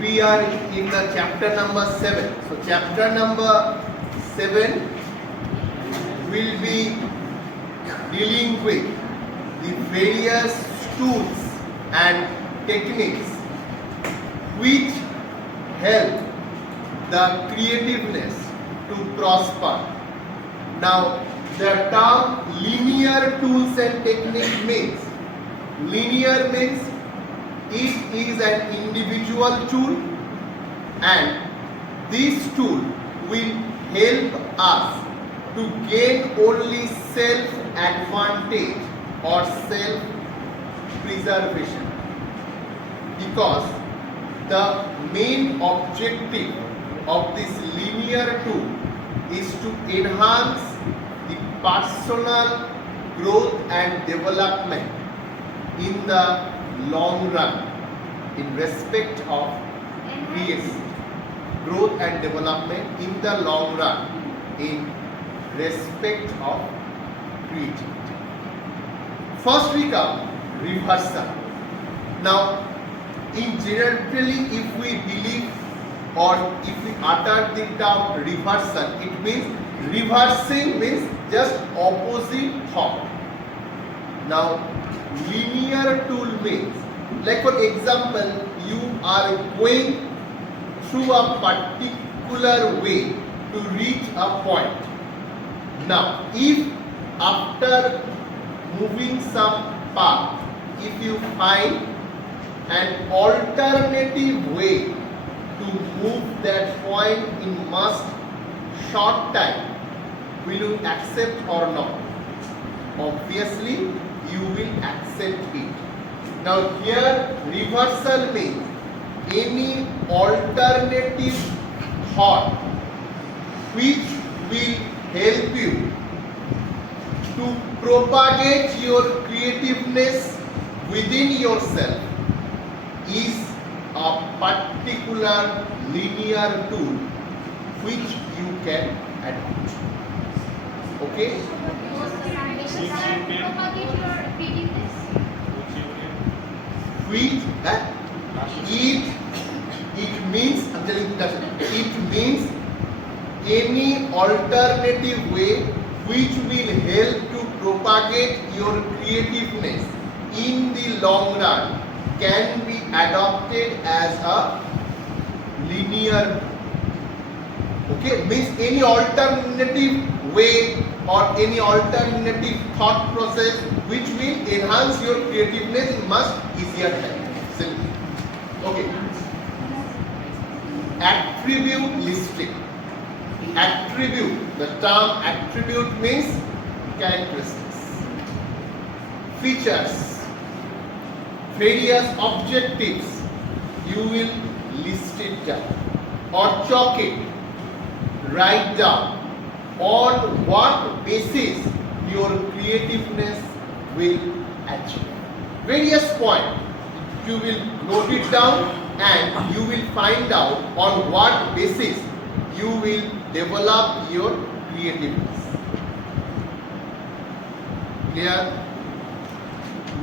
we are in the chapter number 7. So chapter number 7 will be dealing with the various tools and techniques which help the creativeness to prosper. Now the term linear tools and technique means, linear means it is an individual tool and this tool will help us to gain only self advantage or self preservation, because the main objective of this linear tool is to enhance the personal growth and development in the long run in respect of creation. Growth and development in the long run in respect of creativity. First we come reversal. Now in generally if we believe or if we utter the term reversal, it means reversing means just opposite thought. Now linear tool means, like for example, you are going through a particular way to reach a point. Now if after moving some path, if you find an alternative way to move that point in much short time, will you accept or not? Obviously you will accept it. Now here reversal means any alternative thought which will help you to propagate your creativeness within yourself is a particular linear tool which you can adopt. Okay? Which it means, I'm telling you, it means any alternative way which will help to propagate your creativeness in the long run can be adopted as a linear. Okay, means any alternative way or any alternative thought process which will enhance your creativeness in much easier time. Simply. Okay. Attribute listing. Attribute, the term attribute means characteristics, features, various objectives. You will list it down or chalk it, write down on what basis your creativeness will achieve. Various points you will note it down and you will find out on what basis you will develop your creativeness. Clear?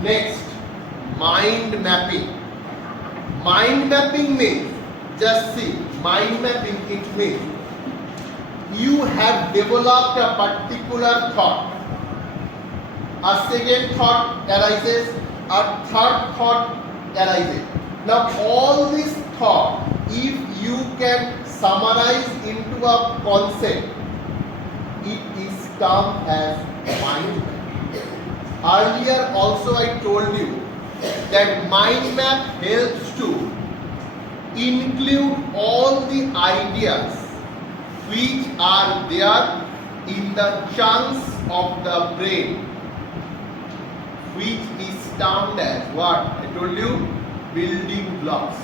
Next, mind mapping. Mind mapping means, just see, mind mapping, it means you have developed a particular thought. A second thought arises, a third thought arises. Now all this thought, if you can summarize into a concept, it is termed as mind map. Earlier also I told you that mind map helps to include all the ideas which are there in the chunks of the brain, which is termed as what? I told you, building blocks.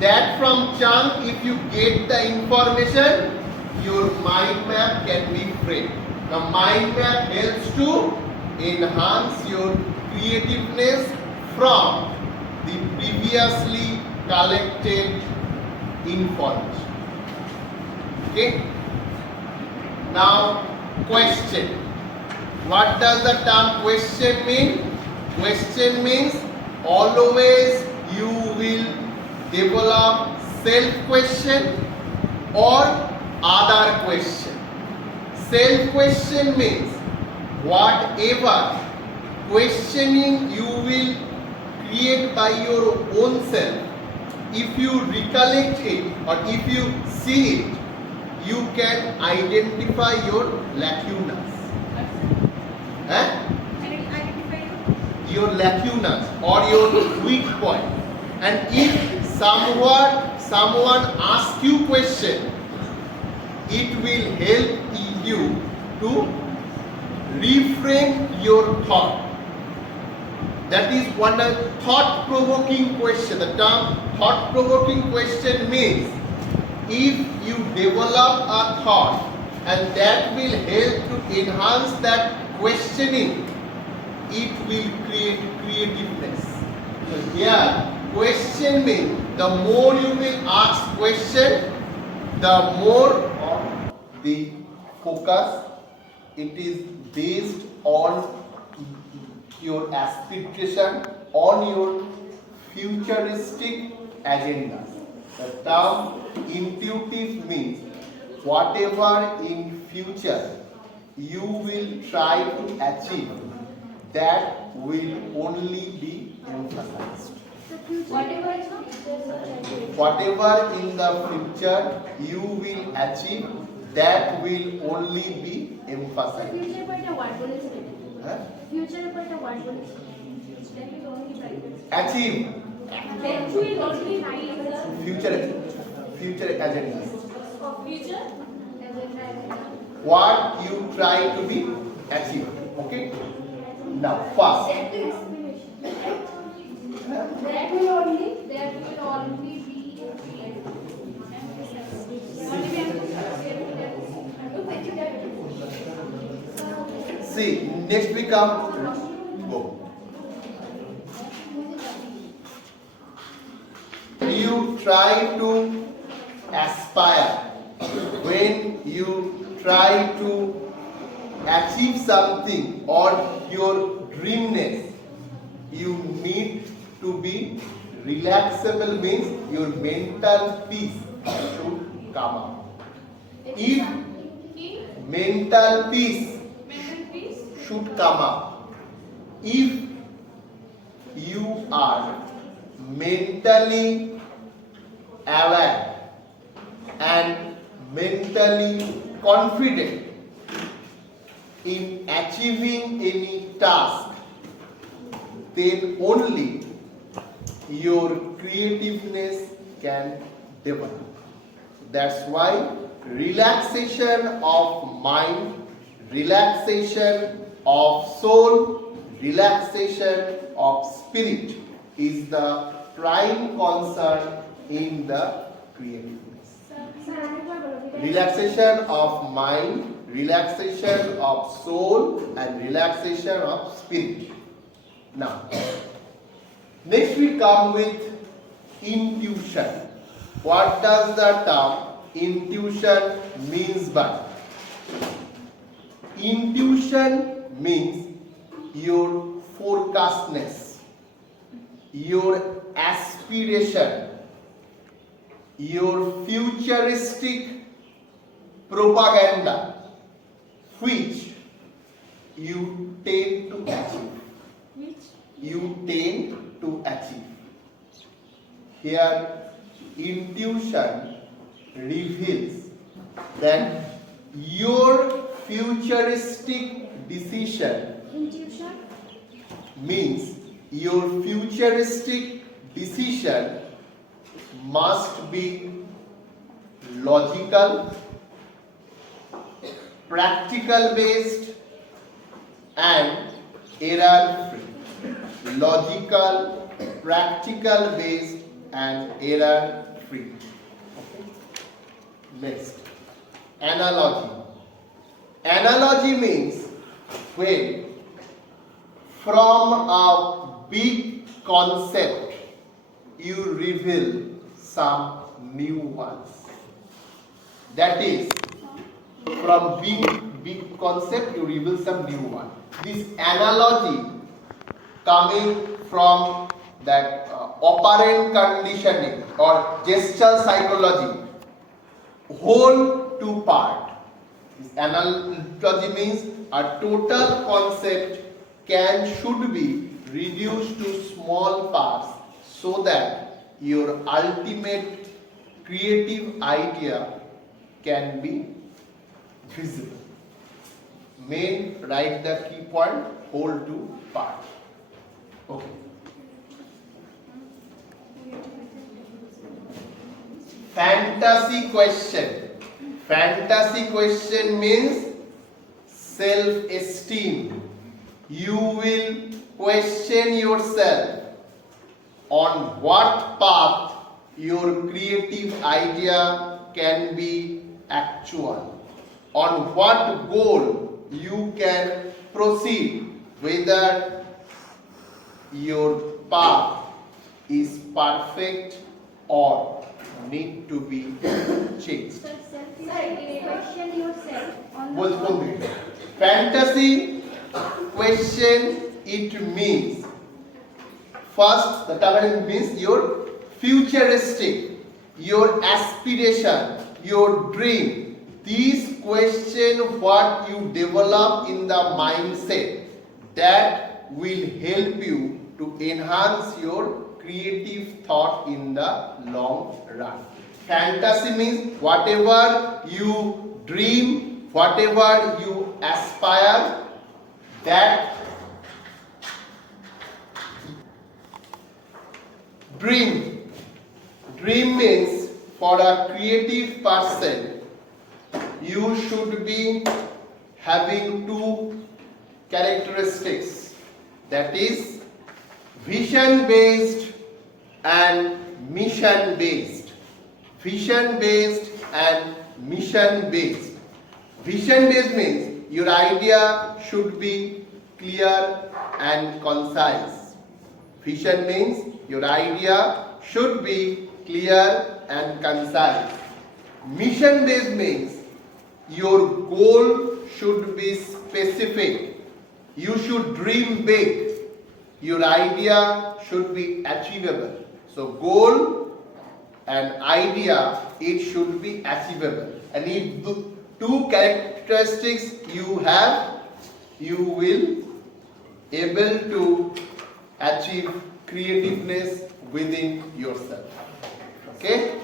That from chunk, if you get the information, your mind map can be framed. The mind map helps to enhance your creativeness from the previously collected information. Okay? Now, question. What does the term question mean? Question means always you will develop self question or other question. Self question means whatever questioning you will create by your own self, if you recollect it or if you see it, you can identify your lacunas. Your lacunas or your weak point. And if someone asks you question, it will help you to reframe your thought. That is one thought-provoking question. The term thought-provoking question means if you develop a thought and that will help to enhance that questioning, it will create creativeness. So here, question means the more you will ask question, the more on the focus. It is based on your aspiration, on your futuristic agendas. The term intuitive means whatever in future you will try to achieve, that will only be emphasized. Whatever in the future you will achieve, that will only be emphasized. Achieve. Future agendas. What you try to be achieved. Okay. Now, first. That will only be See, next we come. Go. You try to aspire. When you try to achieve something or your dreamness, you need to be relaxable, means your mental peace should come up. If mental peace should come up, if you are mentally aware and mentally confident in achieving any task, then only your creativeness can develop. That's why relaxation of mind, relaxation of soul, relaxation of spirit is the prime concern in the creativeness. Relaxation of mind, relaxation of soul, and relaxation of spirit. Now, next we come with intuition. What does the term intuition means by? Intuition means your forecastness, your aspiration, your futuristic propaganda, which you tend to achieve. Here, intuition reveals that your futuristic decision means your futuristic decision must be logical, practical based, and error free. Logical, practical based, and error free. Okay. Next, analogy. Analogy means when from a big concept you reveal some new ones. That is, from big concept you reveal some new one. This analogy coming from that operant conditioning or gesture psychology, whole to part. Analogy means a total concept should be reduced to small parts so that your ultimate creative idea can be visible. Main, write the key point, whole to part. Okay. Fantasy question. Fantasy question means self-esteem. You will question yourself on what path your creative idea can be actual, on what goal you can proceed, whether your path is perfect or need to be changed. Question yourself on Was complete. Fantasy question, it means first the term means your futuristic, your aspiration, your dream. These question what you develop in the mindset that will help you to enhance your creative thought in the long run. Fantasy means whatever you dream, whatever you aspire, that dream. Dream means for a creative person, you should be having two characteristics, that is vision based and mission based. Vision based and mission based. Vision based means your idea should be clear and concise. Vision means your idea should be clear and concise. Mission based means your goal should be specific. You should dream big. Your idea should be achievable. So goal and idea, it should be achievable. And if the two characteristics you have, you will able to achieve creativeness within yourself. Okay?